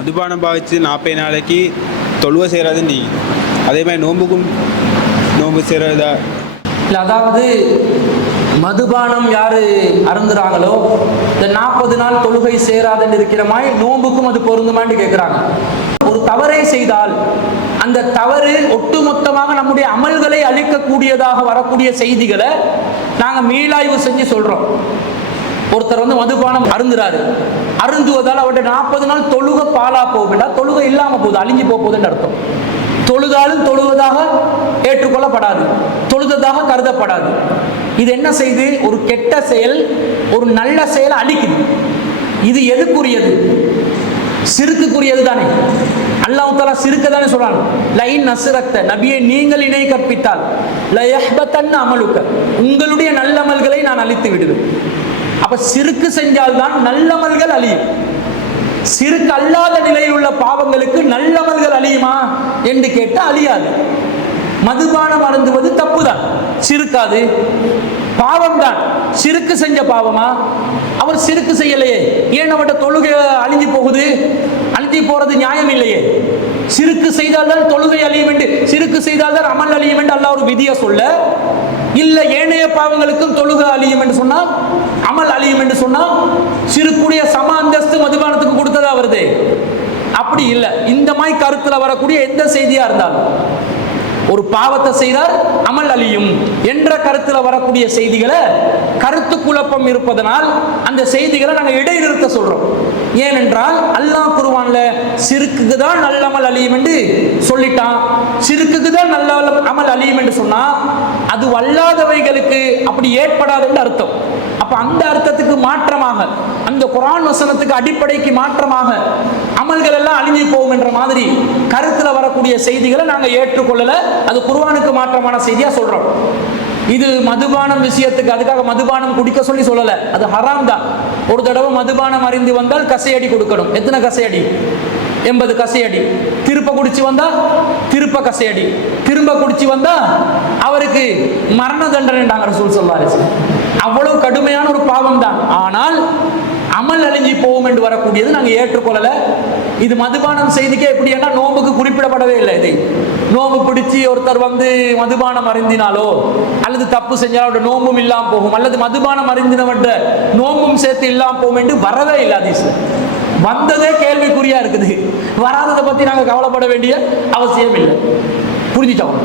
மதுபானம் பாவிச்சு நாற்பது நாளைக்கு தொழுவ செய்கிறது நீ. அதே மாதிரி நோம்புக்கும் நோம்பு செய்கிறதா இல்லை அதாவது மதுபானம் யாரு அருந்துறாங்களோ இந்த நாற்பது நாள் தொழுகை சேராதுன்னு இருக்கிற மாதிரி நோம்புக்கும் அது பொருந்துமான்னு கேட்குறாங்க ஒரு தவறை செய்தால் அந்த தவறு ஒட்டுமொத்தமாக நம்முடைய அமல்களை அழிக்கக்கூடியதாக வரக்கூடிய செய்திகளை நாங்கள் மீளாய்வு செஞ்சு சொல்றோம். ஒருத்தர் வந்து மதுபானம் அருந்துறாரு. அருந்துவதால் அவருடைய நாற்பது நாள் தொழுக பாலா போகும்டா தொழுக இல்லாம போகுது அழிஞ்சு போக போகுதுன்னு அர்த்தம். தொழுதாலும் தொழுவதாக ஏற்றுக்கொள்ளப்படாது. தொழுததாக கருதப்படாது. இது என்ன செய்து? ஒரு கெட்ட செயல் ஒரு நல்ல செயலை அழிக்குது. இது எதுக்குரியது? சிறுக்குரியது தானே. அல்லாஹ் தாலா சிறுக்க தானே சொல்றாங்க லைன் நசுரத்த நபியை நீங்கள் இணை கற்பித்தால் லயஹ்பத்தன் அமலுக்க. உங்களுடைய நல்லமல்களை நான் அழித்து விடுவேன். அப்ப சிறுக்கு செஞ்சால்தான் நல்லமல்கள் அழியும். சிறுக்கு அல்லாத நிலையில் உள்ள பாவங்களுக்கு நல்லமல்கள் அழியுமா என்று கேட்டால் அழியாது. மதுபானம் அருந்துவது தப்புதான். சிறுக்காது. பாவம் தான் சிறுக்கு செஞ்ச பாவமா? அவர் சிறுக்கு செய்யலையே. ஏன் அவட்ட தொழுகை அழிஞ்சு போகுது? அழிஞ்சு போறது நியாயம் இல்லையே. சிறுக்கு செய்தால்தான் தொழுகை அழியும் என்று சிறுக்கு செய்தால்தான் அமல் அழியும் என்று அல்ல ஒரு விதியை சொல்ல இல்ல ஏனைய பாவங்களுக்கும் தொழுகை அழியும் என்று சொன்னால் அமல் சிறுக்குடைய சம அந்தஸ்து மதுபானத்துக்கு கொடுத்ததா வருது? அப்படி இல்லை. இந்த மாதிரி கருத்துல வரக்கூடிய எந்த செய்தியா இருந்தாலும் ஒரு பாவத்தை செய்தால் அமல் அழியும் என்ற கருத்துல வரக்கூடிய செய்திகளை கருத்து குழப்பம் இருப்பதனால் அந்த செய்திகளை நாங்கள் இடைநிறுத்த சொல்றோம். ஏனென்றால் அல்லாஹ் குருவான்ல சிறுக்குக்கு தான் நல்ல அமல் அழியும் என்று சொல்லிட்டான். சிறுக்குக்கு தான் நல்ல அமல் அழியும் என்று சொன்னா அது வல்லாதவைகளுக்கு அப்படி ஏற்படாது என்று அர்த்தம். அப்ப அந்த அர்த்தத்துக்கு மாற்றமாக அந்த குரான் வசனத்துக்கு அடிப்படைக்கு மாற்றமாக அமல்கள் எல்லாம் அழிஞ்சு போகும் என்ற மாதிரி கருத்துல வரக்கூடிய செய்திகளை நாங்க ஏற்றுக்கொள்ளல. அது குர்வானுக்கு மாற்றமான செய்தியா சொல்றோம். இது மதுபானம் விஷயத்துக்கு அதுக்காக மதுபானம் குடிக்க சொல்லி சொல்லல. அது ஹராம் தான். ஒரு தடவை மதுபானம் அறிந்து வந்தால் கசையடி கொடுக்கணும். எத்தனை கசையடி? எண்பது கசையடி. திருப்ப குடிச்சு வந்தா திருப்ப கசையடி. திரும்ப குடிச்சு வந்தா அவருக்கு மரண தண்டனைண்டாங்க ரசூல் சொல்வாரு அவ்வளவு கடுமையான ஒரு பாவம் தான் ஆனால் அமல் அழிஞ்சி போகும் என்று வரக்கூடியது நாங்கள் ஏற்றுக்கொள்ளல. இது மதுபானம் செய்திக்கே எப்படின்னா நோம்புக்கு குறிப்பிடப்படவே இல்லை இது. நோம்பு பிடிச்சி ஒருத்தர் வந்து மதுபானம் அருந்தினாலோ அல்லது தப்பு செஞ்சாலோ அவருடைய நோம்பும் இல்லாமல் போகும். அல்லது மதுபானம் அருந்தினவற்ற நோம்பும் சேர்த்து இல்லாம போகும் என்று வரவே இல்லை அதிசயம் வந்ததே கேள்விக்குறியா இருக்குது. வராததை பத்தி நாங்க கவலைப்பட வேண்டிய அவசியம் இல்லை புரிஞ்சுட்டோம்